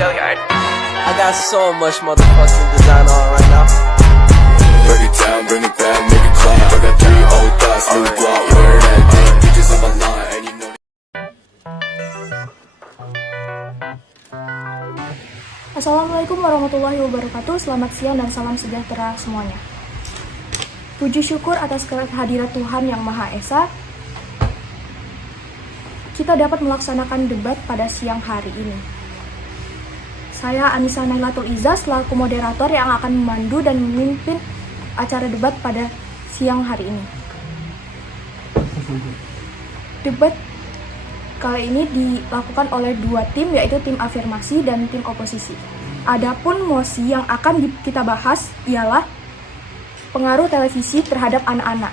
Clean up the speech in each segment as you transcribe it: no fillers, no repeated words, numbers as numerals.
I got so much motherfucking design on right now. Break it down, bring it back, make it clap. I got 3 old thoughts, new guap, where that damn bitches on my line, and you know. Assalamualaikum warahmatullahi wabarakatuh. Selamat siang dan salam sejahtera semuanya. Puji syukur atas kehadirat Tuhan Yang Maha Esa. Kita dapat melaksanakan debat pada siang hari ini. Saya Anissa Nailatul Iza selaku moderator yang akan memandu dan memimpin acara debat pada siang hari ini. Debat kali ini dilakukan oleh dua tim, yaitu tim afirmasi dan tim oposisi. Adapun mosi yang akan kita bahas ialah pengaruh televisi terhadap anak-anak.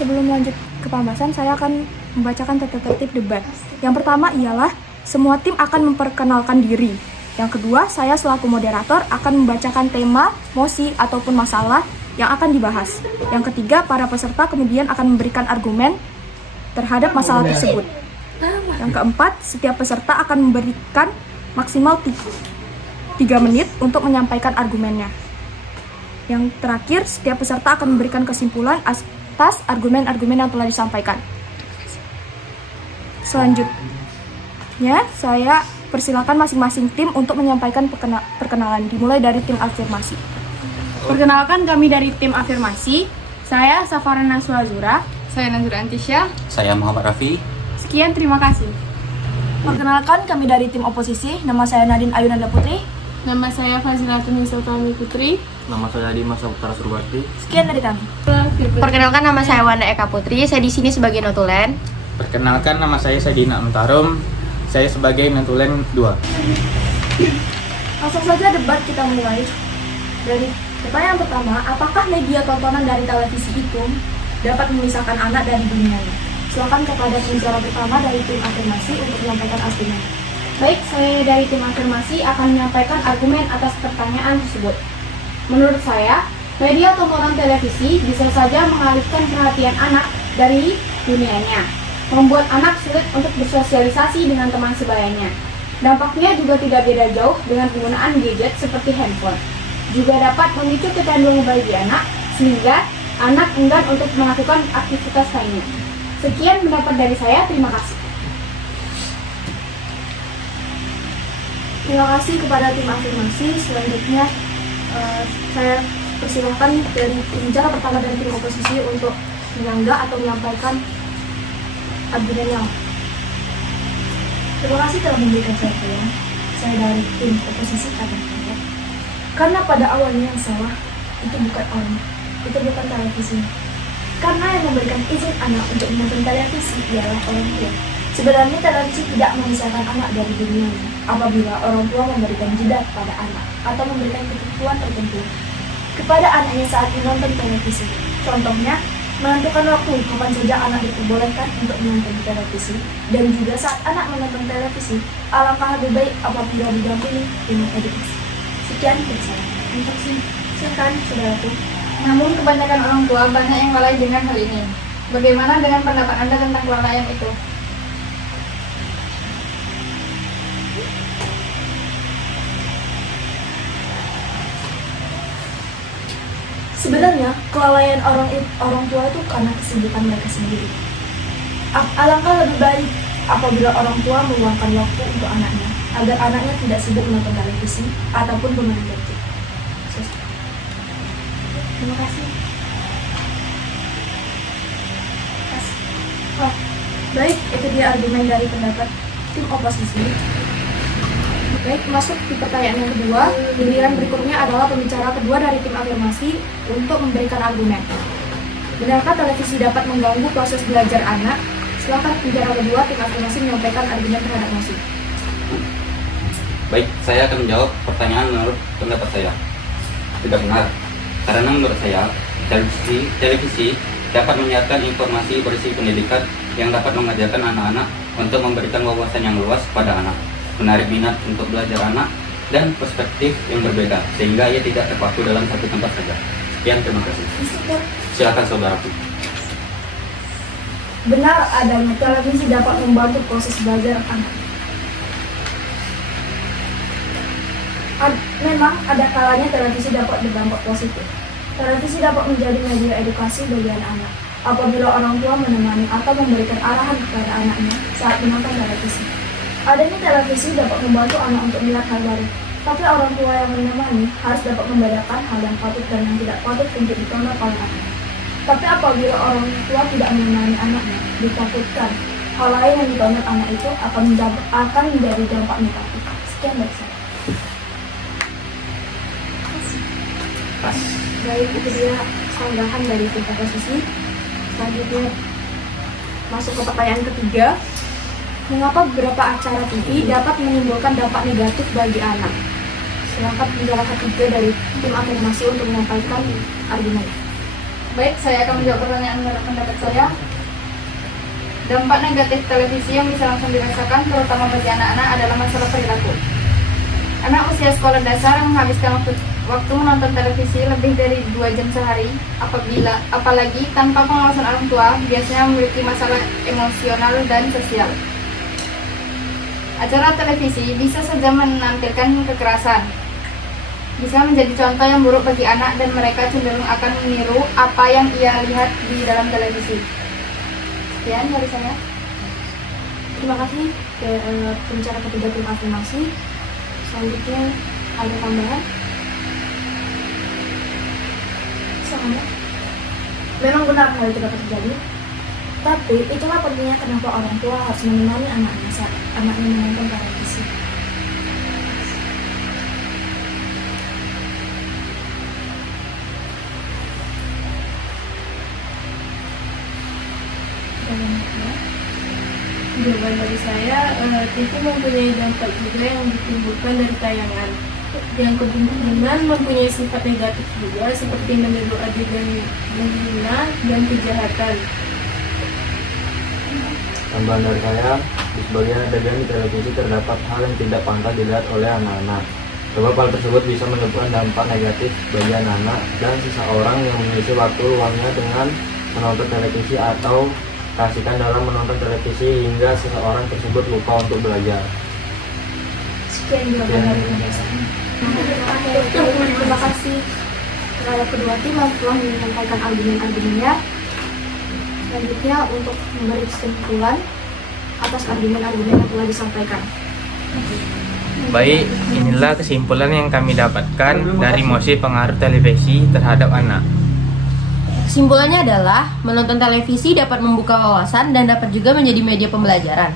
Sebelum lanjut ke pembahasan, saya akan membacakan tata tertib debat. Yang pertama ialah semua tim akan memperkenalkan diri. Yang kedua, saya selaku moderator akan membacakan tema, mosi, ataupun masalah yang akan dibahas. Yang ketiga, para peserta kemudian akan memberikan argumen terhadap masalah tersebut. Yang keempat, setiap peserta akan memberikan maksimal 3 menit untuk menyampaikan argumennya. Yang terakhir, setiap peserta akan memberikan kesimpulan atas argumen-argumen yang telah disampaikan. Selanjutnya, saya persilakan masing-masing tim untuk menyampaikan perkenalan, dimulai dari tim afirmasi. Perkenalkan, kami dari tim afirmasi. Saya Safara Naswa Azura. Saya Nazura Antisya. Saya Muhammad Rafi. Sekian, terima kasih. Perkenalkan, kami dari tim oposisi. Nama saya Nadine Ayunanda Putri. Nama saya Fazilatun Nisotami Putri. Nama saya Dimas Saputra Surbakti. Sekian dari kami. Perkenalkan, nama saya Wanda Eka Putri. Saya di sini sebagai notulen. Perkenalkan, nama saya Sadina Mentarum. Saya sebagai notulen 2. Langsung saja debat kita mulai. Dari pertanyaan pertama, apakah media tontonan dari televisi itu dapat memisahkan anak dari dunianya? Silakan kepada pembicara pertama dari tim afirmasi untuk menyampaikan argumen. Baik, saya dari tim afirmasi akan menyampaikan argumen atas pertanyaan tersebut. Menurut saya, media tontonan televisi bisa saja mengalihkan perhatian anak dari dunianya, membuat anak sulit untuk bersosialisasi dengan teman sebayanya. Dampaknya juga tidak beda jauh dengan penggunaan gadget seperti handphone. Juga dapat memicu kecanduan bagi anak, sehingga anak enggan untuk melakukan aktivitas lainnya. Sekian pendapat dari saya, terima kasih. Terima kasih kepada tim afirmasi. Selanjutnya, saya persilahkan dari pembicara pertama dari tim oposisi untuk menyanggah atau menyampaikan argumennya. Terima kasih telah memberikan saya. Saya dari tim oposisi karena pada awalnya yang salah itu bukan orang, itu bukan televisi. Karena yang memberikan izin anak untuk menonton televisi ialah orang tua. Sebenarnya televisi tidak memisahkan anak dari dunianya apabila orang tua memberikan jeda pada anak atau memberikan ketentuan tertentu kepada anaknya saat menonton televisi. Contohnya, menentukan waktu kapan saja anak diperbolehkan untuk menonton televisi, dan juga saat anak menonton televisi, alangkah lebih baik apabila didampingi dengan edukasi. Sekian dari saya. Untuk silakan saudaraku. Namun kebanyakan orang tua banyak yang lalai dengan hal ini. Bagaimana dengan pendapat Anda tentang kelalaian itu? Sebenarnya kelalaian orang tua itu karena kesibukan mereka sendiri. Alangkah lebih baik apabila orang tua meluangkan waktu untuk anaknya, agar anaknya tidak sibuk menonton televisi ataupun bermain gadget. Terima kasih. Baik, itu dia argumen dari pendapat tim oposisi. Baik, masuk di pertanyaan yang kedua. Giliran berikutnya adalah pembicara kedua dari tim afirmasi untuk memberikan argumen. Benarkah televisi dapat mengganggu proses belajar anak? Silakan pembicara kedua tim afirmasi menyampaikan argumen terhadap mosi. Baik, saya akan menjawab pertanyaan menurut pendapat saya. Tidak benar. Karena menurut saya, televisi dapat menyiarkan informasi berisi pendidikan yang dapat mengajarkan anak-anak untuk memberikan wawasan yang luas pada anak, menarik minat untuk belajar anak, dan perspektif yang berbeda, sehingga ia tidak terpaku dalam satu tempat saja. Sekian, terima kasih. Silakan saudaraku. Benar adanya televisi dapat membantu proses belajar anak. Memang ada kalanya televisi dapat berdampak positif. Televisi dapat menjadi media edukasi bagi anak-anak apabila orang tua menemani atau memberikan arahan kepada anaknya saat menonton televisi. Adanya televisi dapat membantu anak untuk melihat hal baru, tapi orang tua yang menemani harus dapat membedakan hal yang patut dan yang tidak patut untuk ditonton oleh anak. Tapi apabila orang tua tidak menemani anaknya, ditakutkan hal lain yang ditonton anak itu akan menjadi dampak negatif. Sekian dari saya. Baik, itu dia sanggahan dari tim oposisi. Selanjutnya masuk ke pertanyaan ketiga. Mengapa beberapa acara TV dapat menimbulkan dampak negatif bagi anak? Silakan penjelasan ketiga dari tim afirmasi untuk menyampaikan argumen. Baik, saya akan menjawab pertanyaan menurut pendapat saya. Dampak negatif televisi yang bisa langsung dirasakan terutama bagi anak-anak adalah masalah perilaku. Anak usia sekolah dasar yang menghabiskan waktu menonton televisi lebih dari 2 jam sehari, apalagi tanpa pengawasan orang tua, biasanya memiliki masalah emosional dan sosial. Acara televisi bisa saja menampilkan kekerasan, bisa menjadi contoh yang buruk bagi anak dan mereka cenderung akan meniru apa yang ia lihat di dalam televisi. Sekian dari saya. Terima kasih pembicara ketiga tim afirmasi. Selanjutnya ada tambahan? Sama. Memang benar hal itu dapat terjadi. Tapi itulah pentingnya kenapa orang tua harus menemani anaknya saat anaknya menonton televisi. Jawaban dari saya, TV mempunyai dampak juga yang ditimbulkan dari tayangan. Yang kemungkinan mempunyai sifat negatif juga, seperti meniru adegan menghina dan kejahatan. Tambahan dari saya, di sebagian adegan di televisi terdapat hal yang tidak pantas dilihat oleh anak-anak. Sebab hal tersebut bisa menimbulkan dampak negatif bagi anak-anak dan seseorang yang mengisi waktu luangnya dengan menonton televisi atau kasihkan dalam menonton televisi hingga seseorang tersebut lupa untuk belajar. Sekian jawaban dari penjelasan. Terima kasih kepada kedua tim yang telah menyampaikan argumen-argumennya. Selanjutnya untuk memberi kesimpulan atas argumen-argumen yang telah disampaikan. Baik, inilah kesimpulan yang kami dapatkan dari mosi pengaruh televisi terhadap anak. Kesimpulannya adalah, menonton televisi dapat membuka wawasan dan dapat juga menjadi media pembelajaran.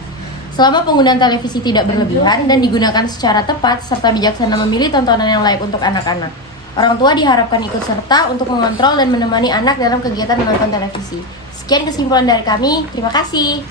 Selama penggunaan televisi tidak berlebihan dan digunakan secara tepat serta bijaksana memilih tontonan yang layak untuk anak-anak. Orang tua diharapkan ikut serta untuk mengontrol dan menemani anak dalam kegiatan menonton televisi. Sekian kesimpulan dari kami, terima kasih.